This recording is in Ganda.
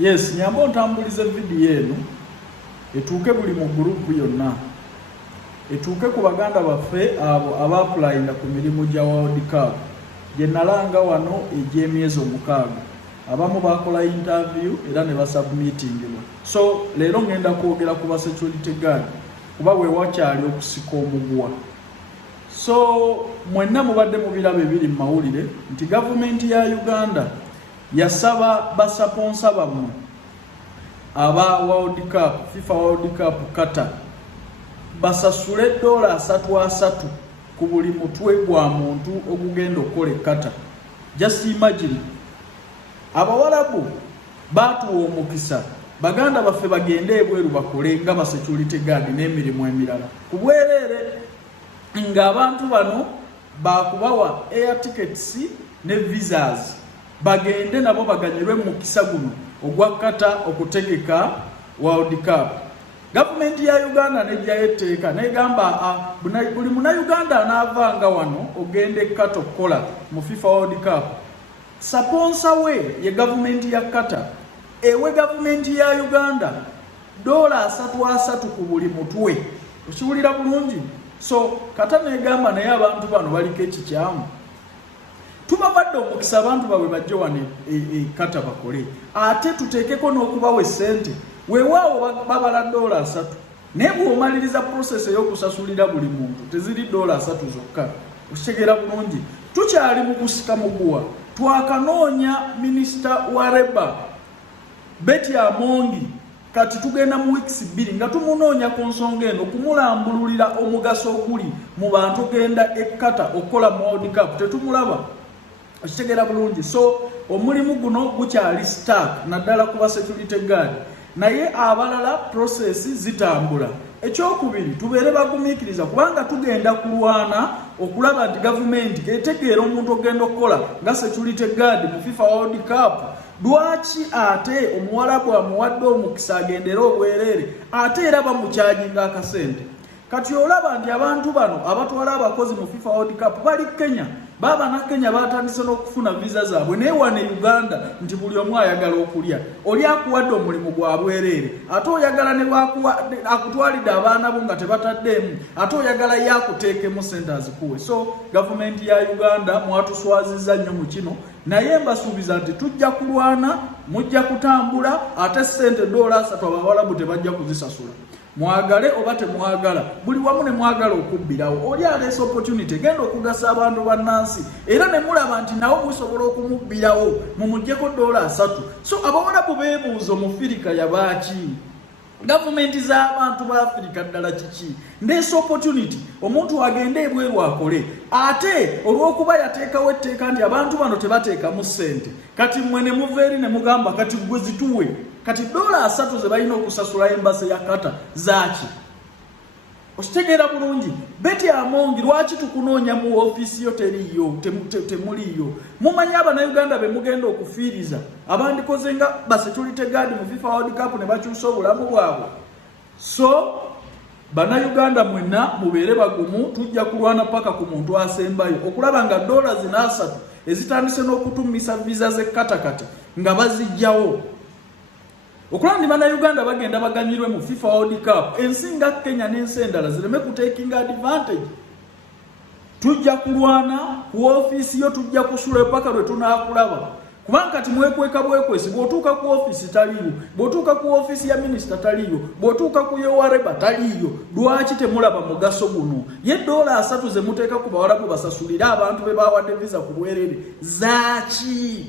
Yes, nyambo ntambulize video eno etuuke buli mu group yonna. Etuuke ku baganda baffe abo abaapplyinga ku mirimu gya World Cup. Gye nalanga wano egy'emyezi 6. Abamu bakola interview era ne basubmitingibwa. So leero ngenda kwogera ku ba security guard kuba we wakyali okusika omugwa. So mwenna mubadde mu birabe biri mu mawulire nti gavumenti ya Uganda yasaba basaponsa bamwe aba World Cup, FIFA World Cup Qatar basasule $3 ku buli mutwe gwa muntu ogugenda okola Qatar. Just imagine abawalabu batuwa omukisa baganda baffe bagende ebweru bakole nga ba security guard n'emirimu emirala ku bwerere nga abantu bano bakubawa air tickets ne VIB'Z bagende nabo baganyirwe mu kisa guno ogwa Qatar okutegeka World Cup. Government ya Uganda nejja etteeka negamba buli muna Uganda anaavanga wano ogende Qatar kola mu FIFA World Cup. Sponsor we ye government ya Qatar ewe government ya Uganda $3 ku buli mutwe. Okiwulira bulungi? So Qatar negamba naye abantu bano baliko ekikyamu. Tubabadde omukisa abantu bawe bajje wano Qatar bakole ate tuteekeko n'okubawe sente weewaawo babala $3 naye bw'omaliriza process ey'okusasulira buli muntu teziri $3 zokka. Okitegeera bulungi? Tukyali mu kusika muguwa. Twakanoonya minisita wa Reba Betty Amongi kati tugenda mu weeks 2 nga tumunoonya ku nsonga eno kumulambululira omugaso oguli mu bantu genda Qatar okola World Cup tetumulaba. Okitegeera bulungi? So omulimu guno gukyali stuck naddala kuba security guard naye abalala process zitambula. Ekyokubiri tubeere bagumiikiriza kubanga tugenda kulwana okulaba nti gavumenti etegeera omuntu ogenda okukola nga security guard mu FIFA World Cup. Lwaki ate omuwalabu amuwadde omukisa agendera obwerere ate era bamukyajinga akasente? Kati olaba nti abantu bano abatwala abakozi mu FIFA World Cup bali Kenya. Baba na Kenya batandise n'okufuna visa zaabwe naye wane Uganda nti buli omu ayagala okulya. Oli akuwadde omulimu gwa bwerere ate oyagala ne akutwalidde abaana bo nga tebataddeemu ate oyagala yakuteekemu sente azikuwe. So gavumenti ya Uganda mwatuswazizza nnyo mu kino naye mbasuubiza nti tujja kulwana mujja kutambula ate sente $3 abawalabu tebajja kuzisasula. Mwagale oba temwagala buli wamu ne mwagala okubbirawo oli aleese opportunity genda okugasa abantu bannansi era ne mulaba nti nawo musobola okumubbirawo mumugyeko $3. So abawalabu beebuuza Omufirika yabaaki gavumenti z'abantu ba Afrika ddala kiki ndeese opportunity omuntu agende ebweru akole ate olw'okuba yateekawo etteeka nti abantu bano tebateekamu ssente kati mmwe ne muva eri ne mugamba kati gwe zituwe kati $3 ze balina okusasula embase ya Qatar zaaki. Okitegeera bulungi? Betty Amongi lwaki tukunoonya mu ofiisi yo teriyo temuliyo? Mumanyi Abannayuganda be mugenda okufiiriza abandikoze nga ba security guard mu FIFA World Cup ne bakyusa obulamu bwabwe. So Bannayuganda mwenna mubeere bagumu tujja kulwana paka ku muntu asembayo okulaba nga $3 ezitandise n'okutumisa visa ze Qatar kati nga bazijjawo. Okulandi Bannayuganda bagenda baganyirwe mu FIFA World Cup ensinga Kenya n'ensi endala zireme kutekinga advantage. Tujja kulwana ku ofiisi yo tujja kusula paka lwe tunaakulaba kubanga kati mwekweka bwekwesi bw'otuuka ku ofiisi taliyo bw'otuuka ku ofiisi ya minisita taliyo bw'otuuka ku yewareba taliyo. Lwaki temulaba mugaso guno? Ye $3 ze muteeka ku bawalabu basasulire abantu be bawadde visa ku bwerere zaaki?